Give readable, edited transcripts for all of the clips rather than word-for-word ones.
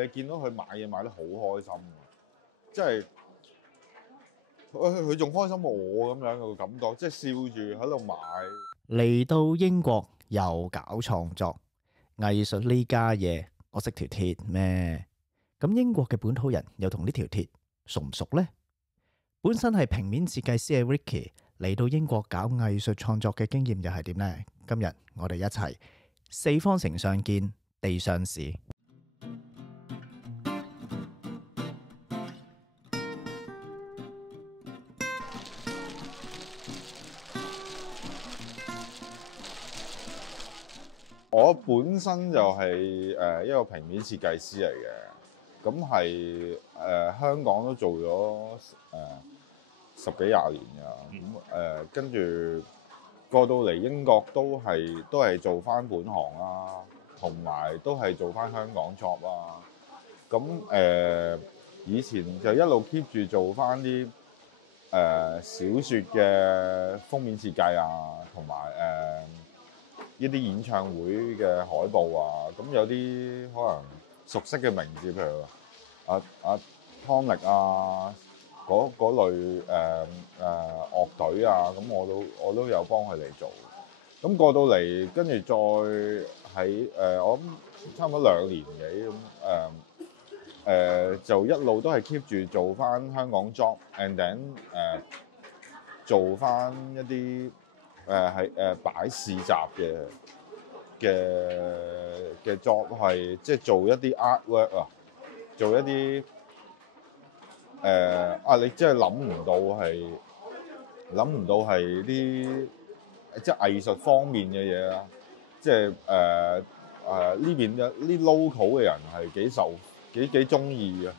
你見到佢買嘢買得好開心，即係佢仲開心過我咁樣嘅感覺，即係笑住喺度買。嚟到英國又搞創作藝術呢家嘢，我識條鐵咩？咁英國嘅本土人又同呢條鐵熟唔熟呢？本身係平面設計師嘅 Ricky 嚟到英國搞藝術創作嘅經驗又係點呢？今日我哋一齊四方城上見，地上事。我本身就係一個平面設計師嚟嘅，咁係香港都做咗十幾廿年㗎，咁跟住過到嚟英國都係做翻本行啦，同埋都係做翻香港 job 啦。咁以前就一路 keep 住做翻啲小説嘅封面設計啊，同埋一啲演唱會嘅海報啊，咁有啲可能熟悉嘅名字，譬如阿湯力啊，嗰類樂隊啊，咁我都有幫佢哋做。咁過到嚟，跟住再喺我諗差唔多2年幾咁就一路都係 keep 住做翻香港 job，and then 做翻一啲係擺市集嘅 job， 係即係做一啲 artwork 啊，做一啲你真係諗唔到係啲即係藝術方面嘅嘢啦，即係呢邊嘅啲 local 嘅人係幾中意嘅。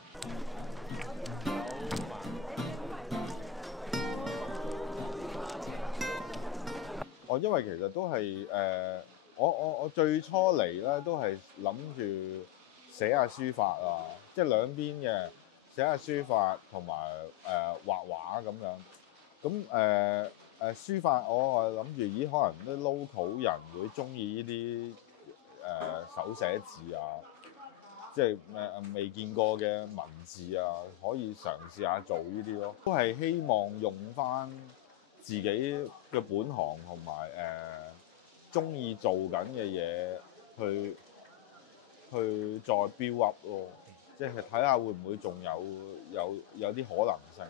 因為其實都係我最初嚟咧都係諗住寫下書法啊，即係兩邊嘅寫下書法同埋畫畫咁樣。咁書法我諗住咦，可能啲 local 人會中意呢啲手寫字啊，即係未見過嘅文字啊，可以嘗試下做呢啲咯。都係希望用翻自己嘅本行同埋中意做緊嘅嘢去再 build up 咯，即係睇下會唔會仲有啲可能性。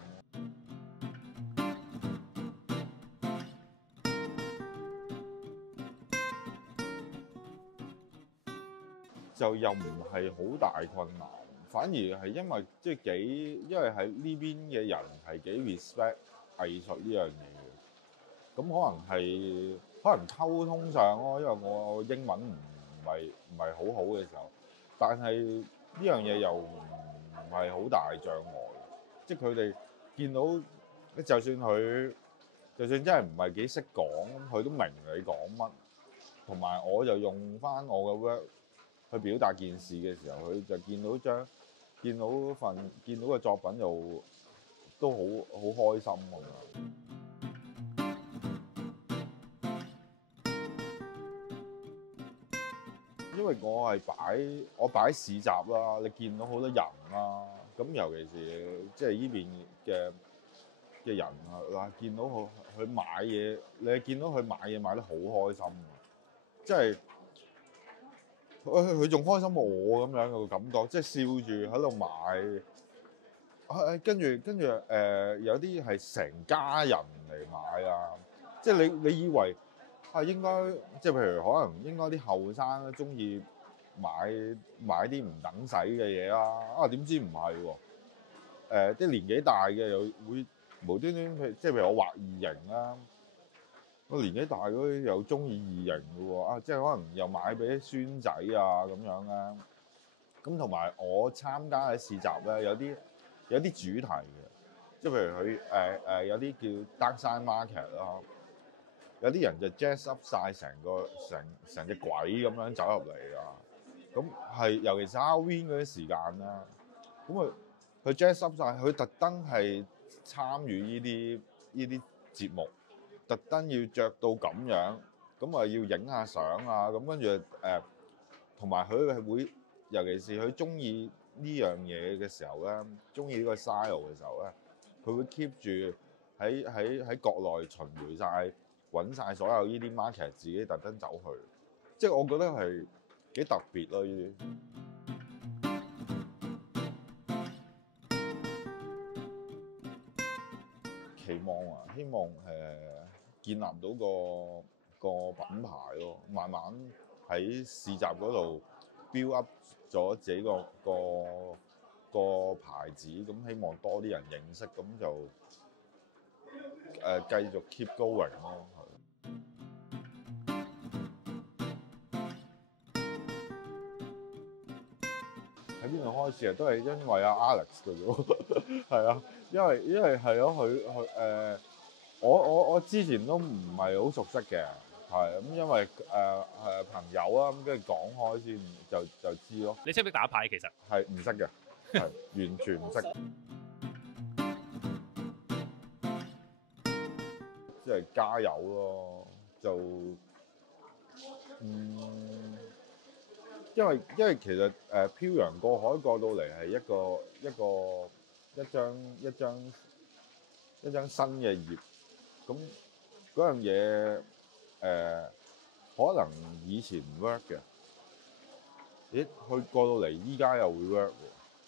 就又唔係好大困難，反而係因為即係因為喺呢邊嘅人係幾 respect 藝術呢樣嘢嘅，咁可能溝通上咯，因為我英文唔係好好嘅時候，但係呢樣嘢又唔係好大障礙，即係佢哋見到就算真係唔係幾識講，佢都明你講乜，同埋我就用翻我嘅 work去表達件事嘅時候，佢就見到個作品就都好開心咁樣。因為我擺市集啦，你見到好多人啦，咁尤其是即係依邊嘅人啊嗱，見到佢買嘢，你見到佢買嘢買得好開心，即係佢仲開心過我咁樣嘅感覺，即係笑住喺度買。跟住有啲係成家人嚟買啊，即係你以為應該即係譬如可能應該啲後生咧中意買啲唔等使嘅嘢啦，點知唔係喎？啲年紀大嘅又會無端端即係譬如我畫異形啦，我年紀大嗰啲又中意異形嘅喎，即係可能又買俾啲孫仔啊咁樣啦。咁同埋我參加嘅市集咧，有啲主題嘅，即係譬如佢有啲叫 Darkside Market 啦，有啲人就 dress up 晒成隻鬼咁樣走入嚟啊！咁係尤其是 Halloween 嗰啲時間啦，咁佢 dress up 晒，佢特登係參與呢啲節目，特登要着到咁樣，咁要影下相啊，咁跟住同埋佢係會尤其是佢中意呢樣嘢嘅時候咧，中意呢個 style 嘅時候咧，佢會 keep 住喺國內巡迴晒，揾晒所有呢啲 market，自己特登走去，即係我覺得係幾特別咯呢啲。期望啊，希望建立到個品牌咯，慢慢喺市集嗰度 build up 咗自己個牌子，咁希望多啲人認識，咁就繼續 keep going 咯。喺邊度開始啊？都係因為阿 Alex 嘅啫，係啊，因為係咯，佢我之前都唔係好熟悉嘅，係咁，因為朋友啊，咁跟住講開先就知咯。你識唔識打牌其實？係唔識嘅，係完全唔識，即係加油咯，就因為其實漂洋過海過到嚟係一張新嘅頁，咁嗰樣嘢可能以前唔 work 嘅，咦去過到嚟依家又會 work 喎，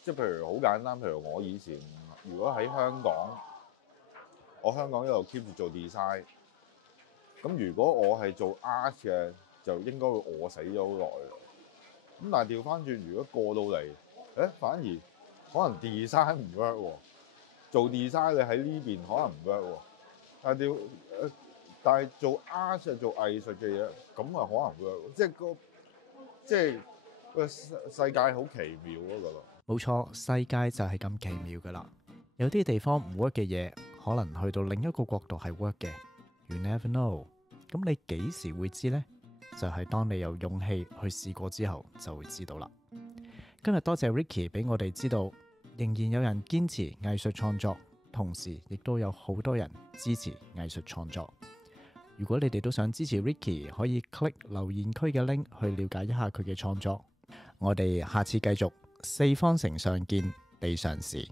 即係譬如好簡單，譬如我以前如果喺香港，我香港一路 keep 住做 design， 咁如果我係做 art 嘅，就應該會餓死咗好耐。咁但係調翻轉，如果過到嚟，反而可能 design 唔 work 喎，做 design 你喺呢邊可能唔 work 喎，但係做 art 做藝術嘅嘢，咁啊可能 work，即係個世界好奇妙嗰個咯。冇錯，世界就係咁奇妙噶啦。有啲地方唔 work 嘅嘢，可能去到另一個角度係 work 嘅。You never know。咁你幾時會知呢？就係當你有勇氣去試過之後，就會知道啦。今日多謝 Ricky 俾我哋知道，仍然有人堅持藝術創作，同時亦都有好多人支持藝術創作。如果你哋都想支持 Ricky， 可以 click 留言區嘅 link 去了解一下佢嘅創作。我哋下次繼續四方城上見，地上事。